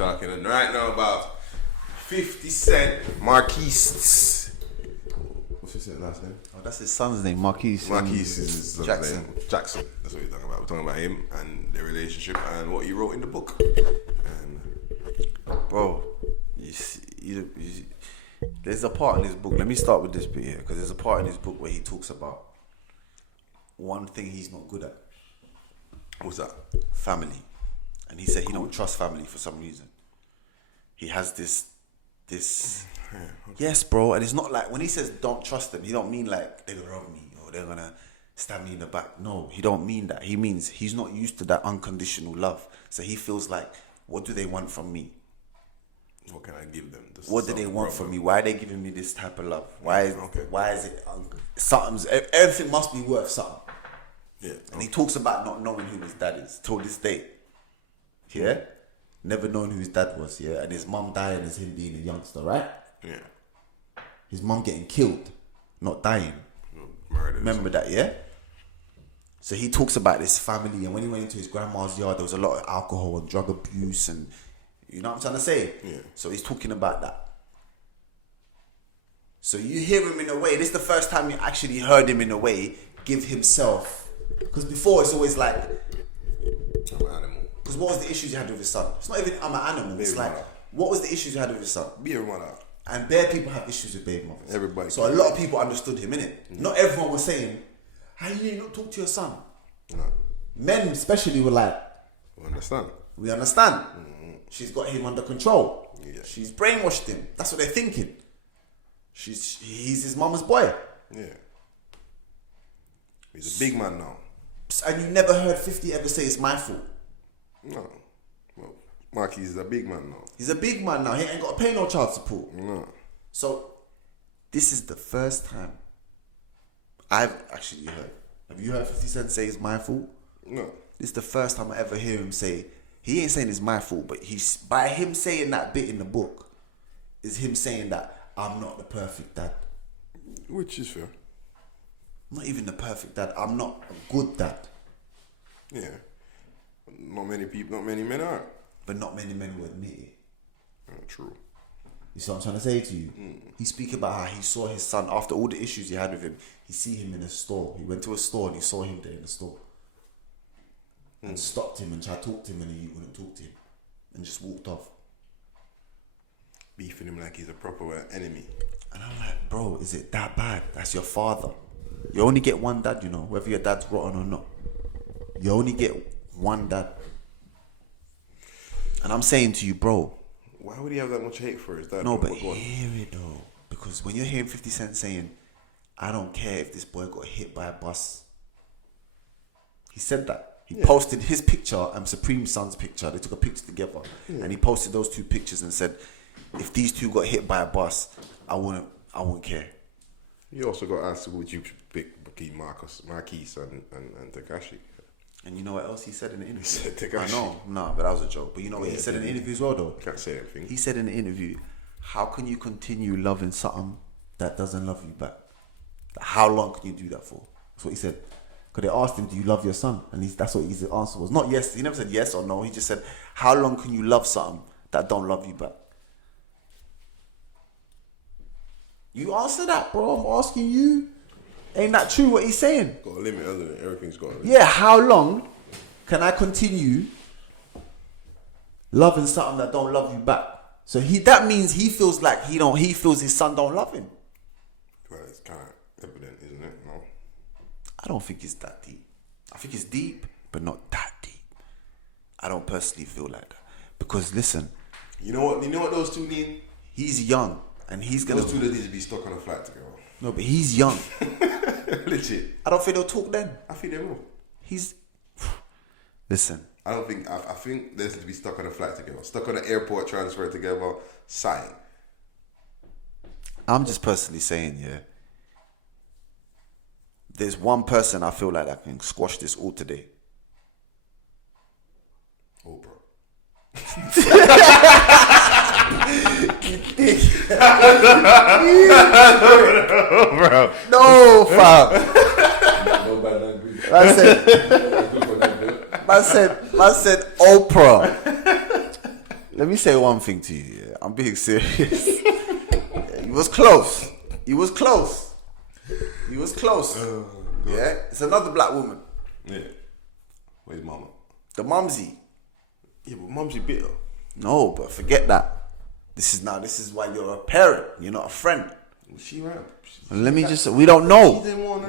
talking right now about 50 Cent, Marquise. What's his last name? Oh, that's his son's name, Marquise. Marquise is his son's Jackson. name. Jackson. That's what we're talking about. We're talking about him and their relationship and what he wrote in the book. And bro, there's a part in his book. Let me start with this bit here, because there's a part in his book where he talks about one thing he's not good at. what's that? Family. And he said he don't trust family for some reason. He has this yes, bro. And it's not like when he says don't trust them, he don't mean like they're gonna rob me or they're gonna stab me in the back. No, he don't mean that. He means he's not used to that unconditional love. So he feels like, what do they want from me? What can I give them? What do they want from me? Why are they giving me this type of love? Why is it everything must be worth something? Yeah. And he talks about not knowing who his dad is till this day. Yeah? Never known who his dad was, yeah? And his mum dying as him being a youngster, right? Yeah. His mum getting killed, not dying. Murdered. Remember that, yeah? So he talks about this family, and when he went into his grandma's yard, there was a lot of alcohol and drug abuse, and you know what I'm trying to say? Yeah. So he's talking about that. So you hear him in a way, this is the first time you actually heard him in a way give himself, because before it's always like, I'm an animal. because what was the issues you had with his son? It's not even I'm an animal. It's like, what was the issues you had with his son? Be a mother. And bare people have issues with baby mothers. Everybody. So a lot of people understood him, innit? Not everyone was saying, how you not talk to your son? No. Men especially were like, We understand. we understand. She's got him under control. Yeah. She's brainwashed him. That's what they're thinking. He's his mama's boy. Yeah. He's a big man now. And you never heard 50 ever say it's my fault. No. Well, Marquise is a big man now. He's a big man now. He ain't got to pay no child support. No. So, this is the first time I've actually heard. Have you heard 50 Cent say it's my fault? No. This is the first time I ever hear him say, he ain't saying it's my fault, but he's, by him saying that bit in the book, is him saying that I'm not the perfect dad. Which is fair. Not even the perfect dad. I'm not a good dad. Yeah. Not many men are. But not many men will admit it. True. You see what I'm trying to say to you? He speak about how he saw his son, after all the issues he had with him, he see him in a store. He went to a store and he saw him there in the store. And stopped him and tried to talk to him, and he wouldn't talk to him. And just walked off. Beefing him like he's a proper enemy. And I'm like, bro, is it that bad? That's your father. You only get one dad, you know, whether your dad's rotten or not. You only get one dad. And I'm saying to you, bro. Why would he have that much hate for his dad? No, but hear it though. Because when you're hearing 50 Cent saying, I don't care if this boy got hit by a bus. He said that. He posted his picture and Supreme's son's picture. They took a picture together. Yeah. And he posted those two pictures and said, if these two got hit by a bus, I wouldn't care. You also got asked, would you pick between Marquise and Tekashi? And you know what else he said in the interview? He said Tekashi. I know, no, but that was a joke. But you know what he said in the interview as well, though? Can't say anything. He said in the interview, how can you continue loving something that doesn't love you back? How long can you do that for? That's what he said. Because they asked him, do you love your son? And that's what his answer was. Not yes. He never said yes or no. He just said, how long can you love something that don't love you back? You answer that, bro. I'm asking you. Ain't that true what he's saying? Got a limit, hasn't it? Everything's got a limit. Yeah, how long can I continue loving something that don't love you back? So that means he feels like he feels his son don't love him. Well, it's kind of evident, isn't it? No. I don't think it's that deep. I think it's deep, but not that deep. I don't personally feel like that. Because listen. You know what those two need? He's young. And he's gonna. Those two need to be stuck on a flight together. No, but he's young. Legit. I don't think they'll talk then. I think they will. Listen. I think they need to be stuck on a flight together. Stuck on an airport transfer together. Sign. I'm just personally saying, yeah. There's one person I feel like that can squash this all today. Oprah. Bro. No, fam. I said Oprah. Let me say one thing to you. Yeah? I'm being serious. Yeah, you was close. You was close. You was close. Yeah, it's another black woman. Yeah. Where's mama? The mumsy. Yeah, but mumsy bitter. No, but forget that. This is why you're a parent. You're not a friend. She ran. Let me just. We don't know.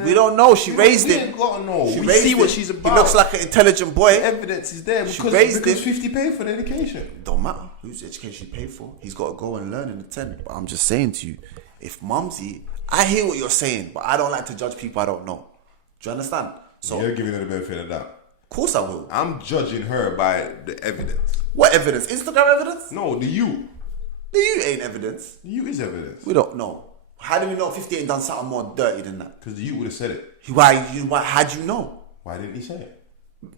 We don't know. She raised him. him. We ain't gotta know. We see what him. she's about. He looks like an intelligent boy. The evidence is there She raised because him. 50 paid for the education. Don't matter whose education he paid for. He's got to go and learn and attend. But I'm just saying to you, if mumsy, I hear what you're saying, but I don't like to judge people I don't know. Do you understand? So You're giving her the benefit of that. of course I will. I'm judging her by the evidence. What evidence? Instagram evidence? No, the you. The you ain't evidence. The you is evidence. We don't know. How do we know 50 ain't done something more dirty than that? Because the you would have said it. How'd you know? Why didn't he say it?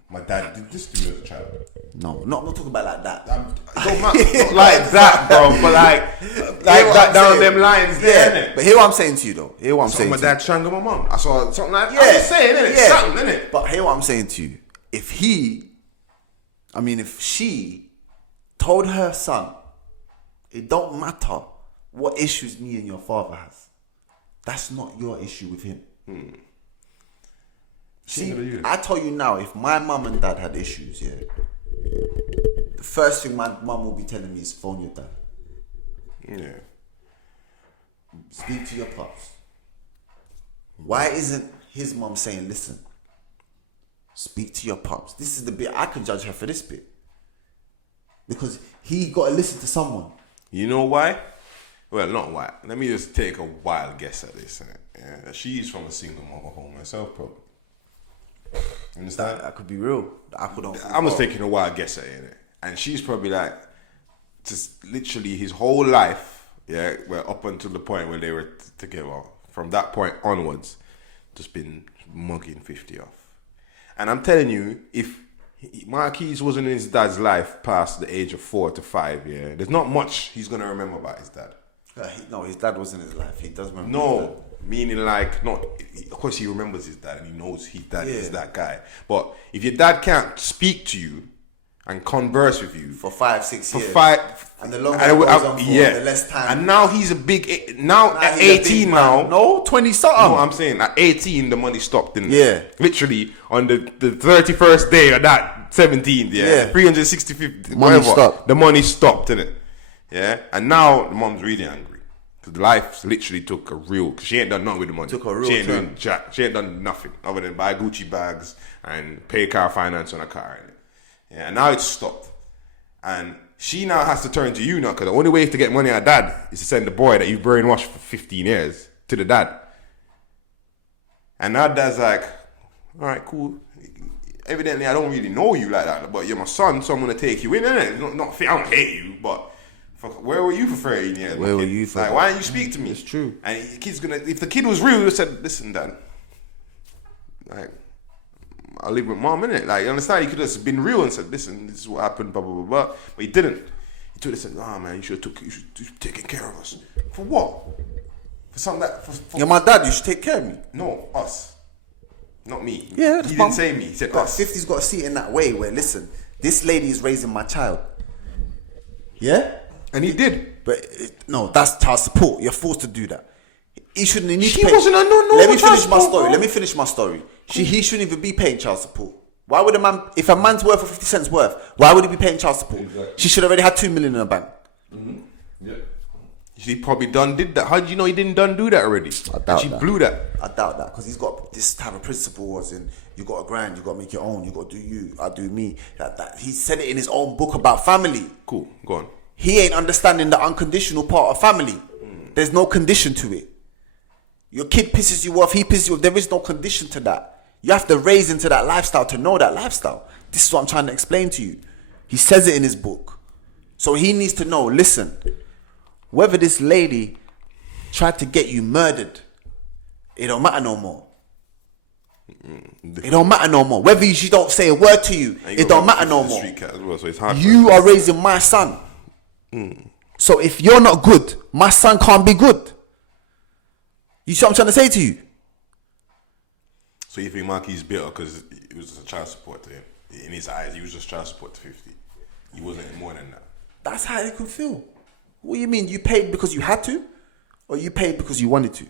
My dad did this to me as a child. No, I'm not talking about like that. Don't matter. Not like that, bro. But like that down them lines there, innit? But hear what I'm saying to you though. Hear what I'm saying My to you. dad strangled my mum. I saw something like that. Yeah. I'm just saying, innit? Yeah. Something, innit? But hear what I'm saying to you. If she told her son, it don't matter what issues me and your father has. That's not your issue with him. See, I tell you now, if my mum and dad had issues, yeah, the first thing my mum will be telling me is phone your dad. Yeah. Speak to your pops. Why isn't his mum saying, listen, speak to your pops? This is the bit I can judge her for this bit. Because he got to listen to someone. You know why? Well, not why. Let me just take a wild guess at this. Yeah. She's from a single mother home herself, probably. Understand? That could be real. I'm just taking a wild guess at it. And she's probably like, just literally his whole life, yeah, well, up until the point where they were together, from that point onwards, just been mugging 50 off. And I'm telling you, if Marquise wasn't in his dad's life past the age of 4 to 5, yeah, there's not much he's going to remember about his dad. No, his dad wasn't in his life. He does remember. No, meaning like, not. Of course, he remembers his dad and he knows his dad is that guy. But if your dad can't speak to you and converse with you for 5-6 years, and the longer it goes on for, the less time. And now he's a big. Now at 18 now. No, 20 something. No, I'm saying at 18 the money stopped. Didn't Yeah. it? Literally on the 31st day of that 17th. Yeah. 365th. Money whatever, stopped. The money stopped, didn't it? Yeah, and now the mom's really angry because life literally took a real. Cause she ain't done nothing with the money. Took a real She ain't turn. doing jack. She ain't done nothing other than buy Gucci bags and pay car finance on a car. Yeah, and now it's stopped, and she now has to turn to you now because the only way to get money out of dad is to send the boy that you brainwashed for 15 years to the dad. And now dad's like, all right, cool. Evidently, I don't really know you like that, but you're my son, so I'm gonna take you in, innit? Not I don't hate you, but where were you for 13 years? Where were you for? Like, why didn't you speak to me? It's true. And the kid's gonna, if the kid was real, he would have said, listen, Dad, like, I'll live with mom, innit? Like, you understand? He could have been real and said, listen, this is what happened, blah, blah, blah, blah. But he didn't. He took this and said, man, you should have taken care of us. For what? For something that, for You're my dad, you should take care of me. No, us. Not me. Yeah, he didn't say me. He said but us. 50's got to see it in that way where, listen, this lady is raising my child. Yeah? And he did. But no, that's child support. You're forced to do that. He shouldn't need to She pay. wasn't a no. Let me finish my child story. support, Let me finish my story. He shouldn't even be paying child support. Why would a man, if a man's worth or 50 cents worth, why would he be paying child support? Exactly. She should already had 2 million in the bank. Mm-hmm. Yeah. He probably did that. How did you know he didn't do that already? I doubt she that. blew that. I doubt that because he's got this type of principle as in you got a grind, you got to make your own, you got to do you, I do me. That he said it in his own book about family. Cool, go on. He ain't understanding the unconditional part of family. There's no condition to it. Your kid pisses you off, he pisses you off. There is no condition to that. You have to raise into that lifestyle to know that lifestyle. This is what I'm trying to explain to you. He says it in his book. So he needs to know, listen, whether this lady tried to get you murdered, it don't matter no more. It don't matter no more. Whether she don't say a word to you, it don't matter no more. Well, so it's hard You are raising my son. So if you're not good, my son can't be good. You see what I'm trying to say to you? So you think Marquis bitter because it was just a child support to him? In his eyes, he was just child support to 50. He wasn't more than that. That's how it could feel. What do you mean? You paid because you had to? Or you paid because you wanted to?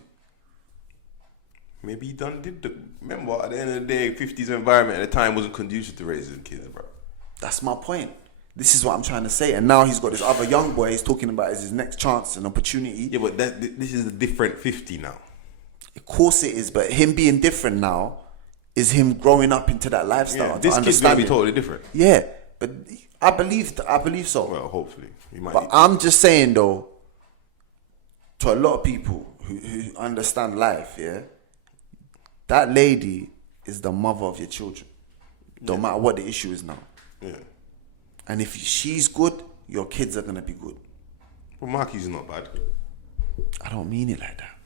Maybe he done did the... Remember, at the end of the day, 50s environment at the time wasn't conducive to raising kids, bro. That's my point. This is what I'm trying to say. And now he's got this other young boy he's talking about as his next chance and opportunity. Yeah, but this is a different 50 now. Of course it is, but him being different now is him growing up into that lifestyle. Yeah, this kid's going to be totally different. Yeah, but I believe so. Well, hopefully. He might. But I'm just saying, though, to a lot of people who understand life, yeah, that lady is the mother of your children. No matter what the issue is now. Yeah. And if she's good, your kids are going to be good. Well, Marquise is not bad. I don't mean it like that.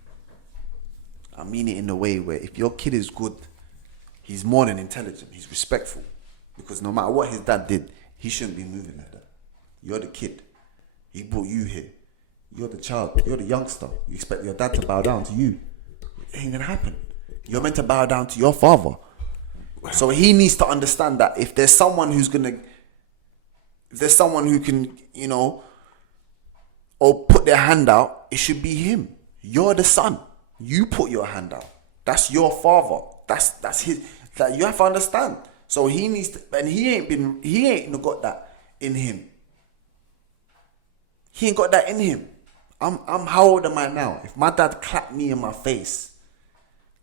I mean it in a way where if your kid is good, he's more than intelligent. He's respectful. Because no matter what his dad did, he shouldn't be moving like that. You're the kid. He brought you here. You're the child. You're the youngster. You expect your dad to bow down to you. It ain't going to happen. You're meant to bow down to your father. So he needs to understand that if there's someone who can, you know, or put their hand out, it should be him. You're the son. You put your hand out. That's your father. That's his. Like, you have to understand. So he needs to, and he ain't got that in him. He ain't got that in him. I'm how old am I now? If my dad clapped me in my face,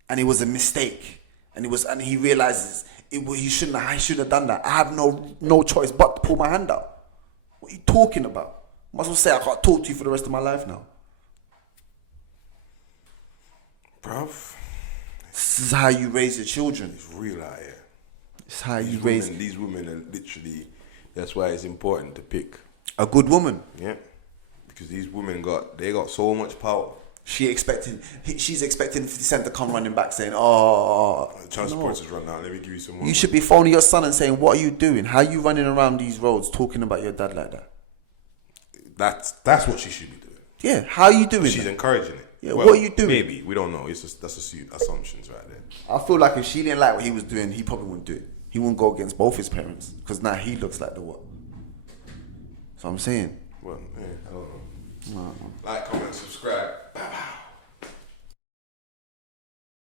and it was a mistake, and he realizes I should have done that. I have no choice but to pull my hand out. What are you talking about? Might as well say I can't talk to you for the rest of my life now. Bruv. This is how you raise your children. It's real out here. It's how you raise... These women are literally... That's why it's important to pick a good woman. Yeah. Because these women got so much power. She's expecting 50 Cent to come running back saying, "Oh, child support has run out. Let me give you some more." You should be phoning your son and saying, "What are you doing? How are you running around these roads talking about your dad like that?" That's what she should be doing. Yeah, how are you doing? She's encouraging it. Yeah, well, what are you doing? Maybe we don't know. It's just that's assumptions right there. I feel like if she didn't like what he was doing, he probably wouldn't do it. He wouldn't go against both his parents because now he looks like the what. So I'm saying. Well, yeah, I don't know. Like, comment, subscribe. Bye bye.